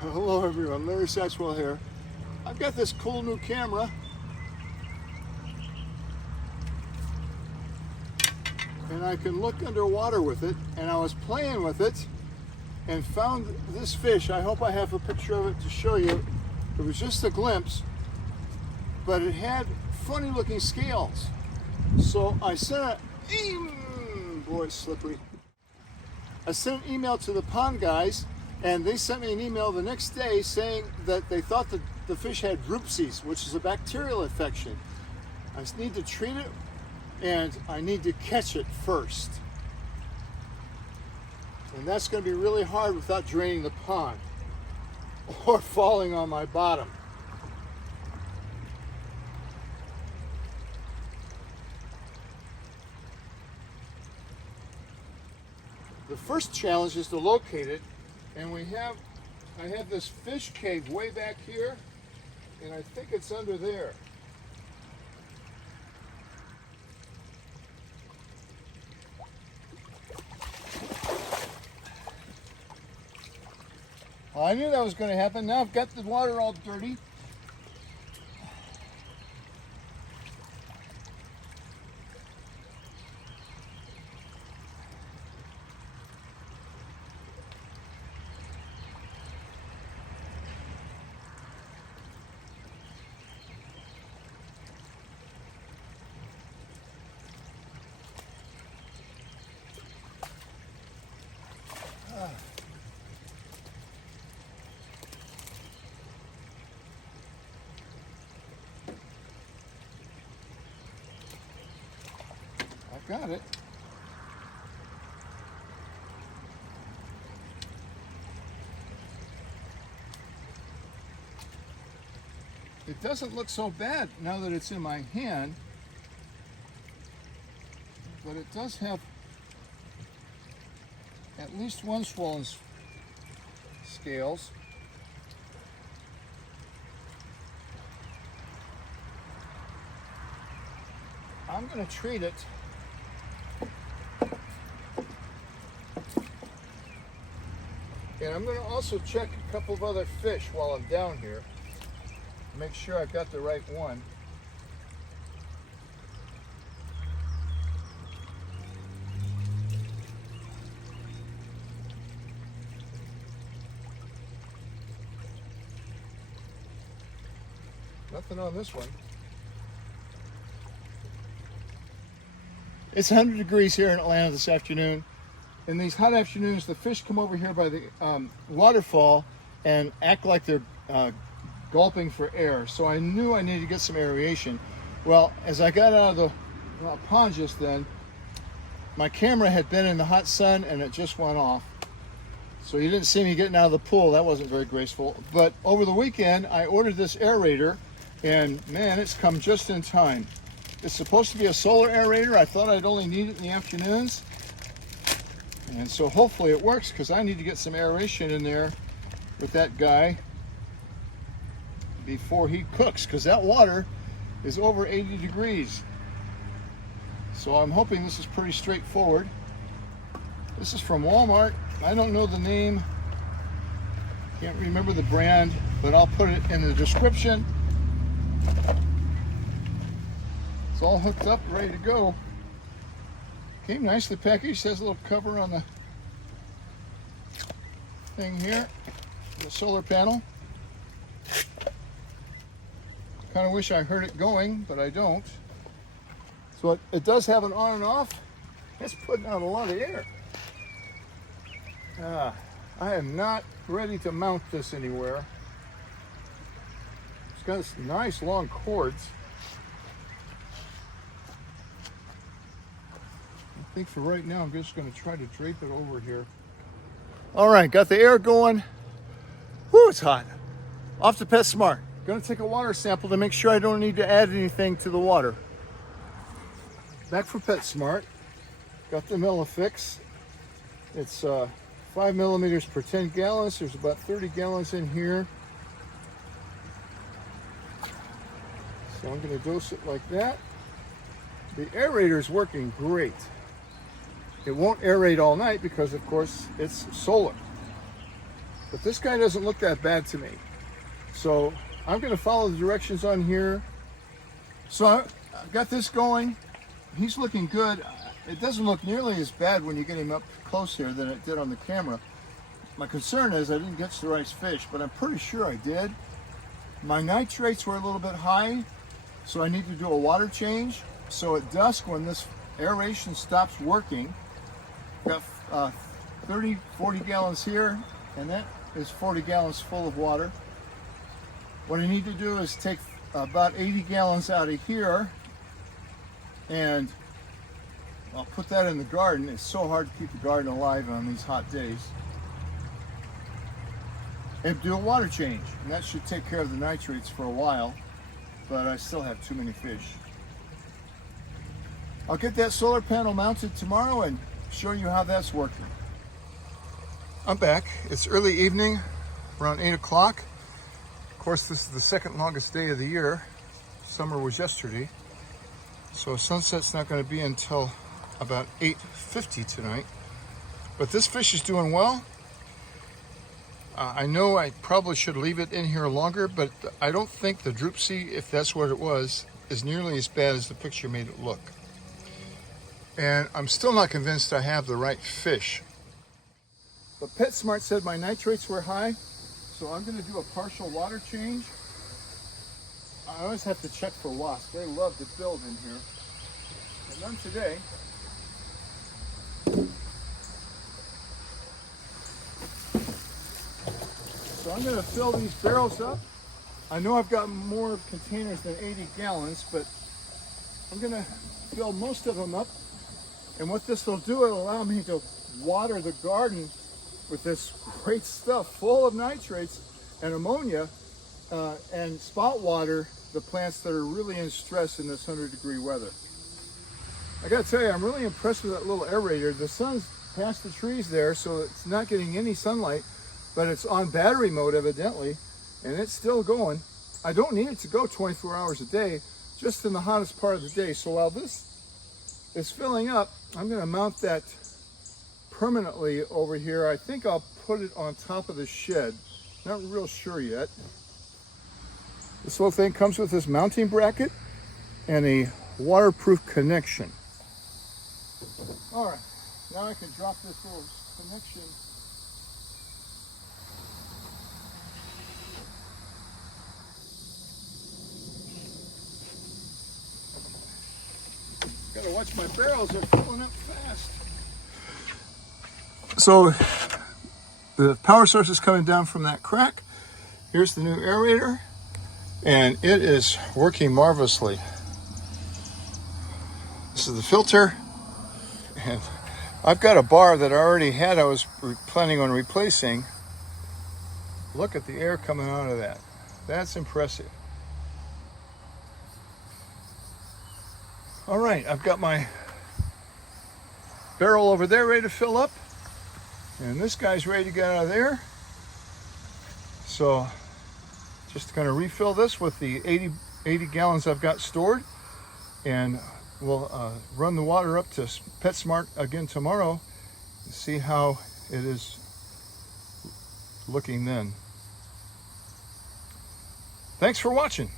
Hello everyone, Larry Satchwell here. I've got this cool new camera and I can look underwater with it, and I was playing with it and found this fish. I hope I have a picture of it to show you. It was just a glimpse, but it had funny looking scales. So I sent boy, it's slippery. I sent an email to the pond guys, and they sent me an email the next day saying that they thought that the fish had Rupsies, which is a bacterial infection. I just need to treat it, and I need to catch it first. And that's going to be really hard without draining the pond or falling on my bottom. The first challenge is to locate it, and I have this fish cave way back here, and I think it's under there. Well, I knew that was going to happen. Now I've got the water all dirty. Got it. It doesn't look so bad now that it's in my hand, but it does have at least one swollen scales. I'm going to treat it. And I'm going to also check a couple of other fish while I'm down here. Make sure I've got the right one. Nothing on this one. It's 100 degrees here in Atlanta this afternoon. In these hot afternoons, the fish come over here by the waterfall and act like they're gulping for air. So I knew I needed to get some aeration. Well, as I got out of the pond just then, my camera had been in the hot sun and it just went off. So you didn't see me getting out of the pool. That wasn't very graceful. But over the weekend, I ordered this aerator, and man, it's come just in time. It's supposed to be a solar aerator. I thought I'd only need it in the afternoons. And so hopefully it works, because I need to get some aeration in there with that guy before he cooks, because that water is over 80 degrees. So I'm hoping this is pretty straightforward. This is from Walmart. I don't know the name. Can't remember the brand, but I'll put it in the description. It's all hooked up, ready to go. Came nicely packaged. Has a little cover on the thing here, the solar panel. Kind of wish I heard it going, but I don't. So it does have an on and off. It's putting out a lot of air. I am not ready to mount this anywhere. It's got this nice long cords. I think for right now, I'm just going to try to drape it over here. All right, got the air going. Whoo, it's hot. Off to PetSmart. Going to take a water sample to make sure I don't need to add anything to the water. Back from PetSmart. Got the Millifix. It's 5 millimeters per 10 gallons. There's about 30 gallons in here. So I'm going to dose it like that. The aerator is working great. It won't aerate all night because, of course, it's solar. but this guy doesn't look that bad to me. So I'm going to follow the directions on here. So I've got this going. He's looking good. It doesn't look nearly as bad when you get him up close here than it did on the camera. My concern is I didn't catch the right fish, but I'm pretty sure I did. My nitrates were a little bit high, so I need to do a water change. So at dusk, when this aeration stops working, I've got 30, 40 gallons here, and that is 40 gallons full of water. What I need to do is take about 80 gallons out of here, and I'll put that in the garden. It's so hard to keep the garden alive on these hot days. And do a water change, and that should take care of the nitrates for a while, but I still have too many fish. I'll get that solar panel mounted tomorrow and show you how that's working. I'm back. It's early evening, around 8 o'clock. Of course, this is the second longest day of the year. Summer was yesterday, so sunset's not going to be until about 8:50 tonight. But this fish is doing well. I know I probably should leave it in here longer, but I don't think the droop sea, if that's what it was, is nearly as bad as the picture made it look. And I'm still not convinced I have the right fish. But PetSmart said my nitrates were high, so I'm going to do a partial water change. I always have to check for wasps. They love to build in here. And none today. So I'm going to fill these barrels up. I know I've got more containers than 80 gallons, but I'm going to fill most of them up. And what this will do, it'll allow me to water the garden with this great stuff full of nitrates and ammonia, and spot water the plants that are really in stress in this 100-degree weather. I got to tell you, I'm really impressed with that little aerator. The sun's past the trees there, so it's not getting any sunlight, but it's on battery mode evidently, and it's still going. I don't need it to go 24 hours a day, just in the hottest part of the day. So while this is filling up, I'm going to mount that permanently over here. I think I'll put it on top of the shed. Not real sure yet. This little thing comes with this mounting bracket and a waterproof connection. All right, now I can drop this little connection. Gotta watch my barrels, they're filling up fast. So the power source is coming down from that crack. Here's the new aerator, and it is working marvelously. This is the filter, and I've got a bar that I already had I was planning on replacing. Look at the air coming out of that. That's impressive. All right, I've got my barrel over there ready to fill up, and this guy's ready to get out of there. So just going to refill this with the 80 gallons I've got stored, and we'll run the water up to PetSmart again tomorrow and see how it is looking then. Thanks for watching.